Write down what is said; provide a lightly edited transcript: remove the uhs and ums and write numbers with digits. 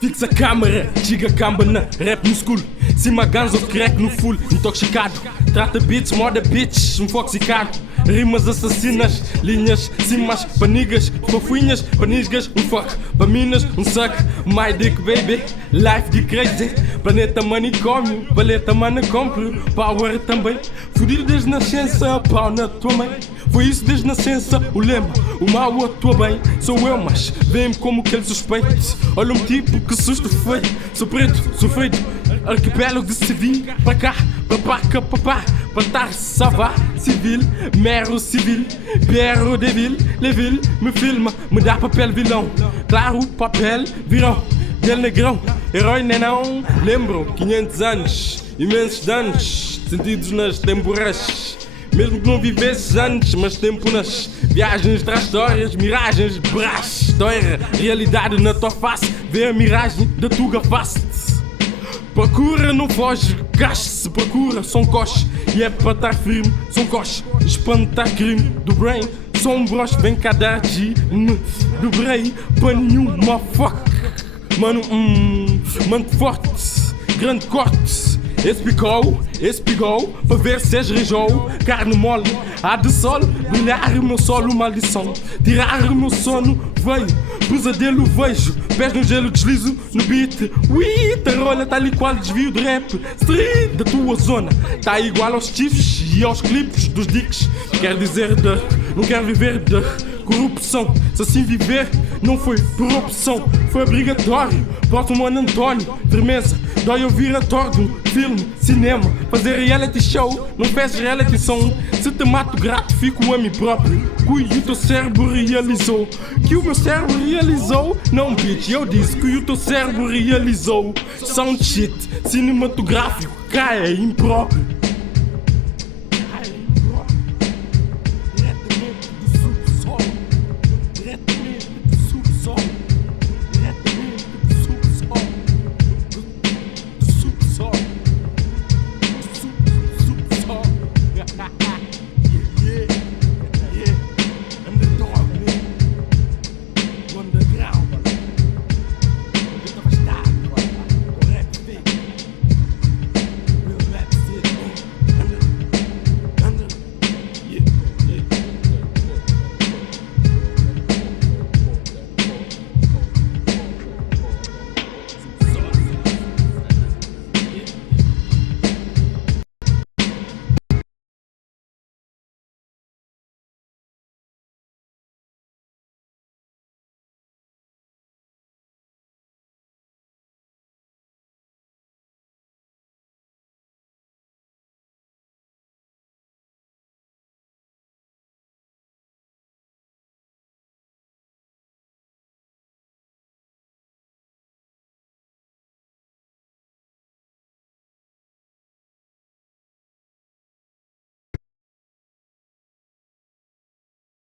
Fixa a câmera, diga a cambana, rap no school. Cima guns ou crack no full, intoxicado. Trata beats, moda bitch, infoxicado. Rimas assassinas, linhas, cimas, panigas, fofinhas, panisgas, fuck, minas, suck, my dick baby, life de crazy. Planeta manicômio, paleta mana compro, power também. Fudido desde nascença, pau na tua mãe. Foi isso desde nascença, o lema, o mal atua bem. Sou eu, mas vem-me como aquele suspeito. Olha tipo que susto foi. Sou preto, sofrido, arquipélago de civil. Para cá, papaca, papá, para estar savá, civil, mero civil, Pierro de Ville, Leville, me filma, me dá papel vilão. Claro, papel, virão, del negrão, herói nenão. Lembram, 500 anos, imensos danos, sentidos nas temporais. Mesmo que não vivesses antes, mas tempo nas viagens traz histórias, miragens, brás, história, realidade na tua face, vê a miragem da tua face. Procura, não foge, gaste-se, procura, som coche, e é para estar firme, som coche, espantar crime do brain, som broche, vem cá dar G, do brain, para nenhum motherfucker, mano, mano forte, grande corte. Esse picou, para ver se és rijou. Carne mole, há de sol, brilhar o meu solo, maldição. Tirar o meu sono, veio, pesadelo vejo. Pés no gelo, deslizo no beat. Ui, tarola, tal e qual desvio de rap. Street da tua zona, tá igual aos chiefs e aos clipes dos dicks. Quer dizer não quero viver de corrupção. Se assim viver, não foi por opção, foi obrigatório. Bota um mano António, firmeza, dói ouvir a tordo. Filme, cinema, fazer reality show, não fez reality som. Se te mato grato, fico a mim próprio. Que o teu cérebro realizou. Que o meu cérebro realizou. Não bitch, eu disse que o teu cérebro realizou. Sound shit, cinematográfico, cai impróprio.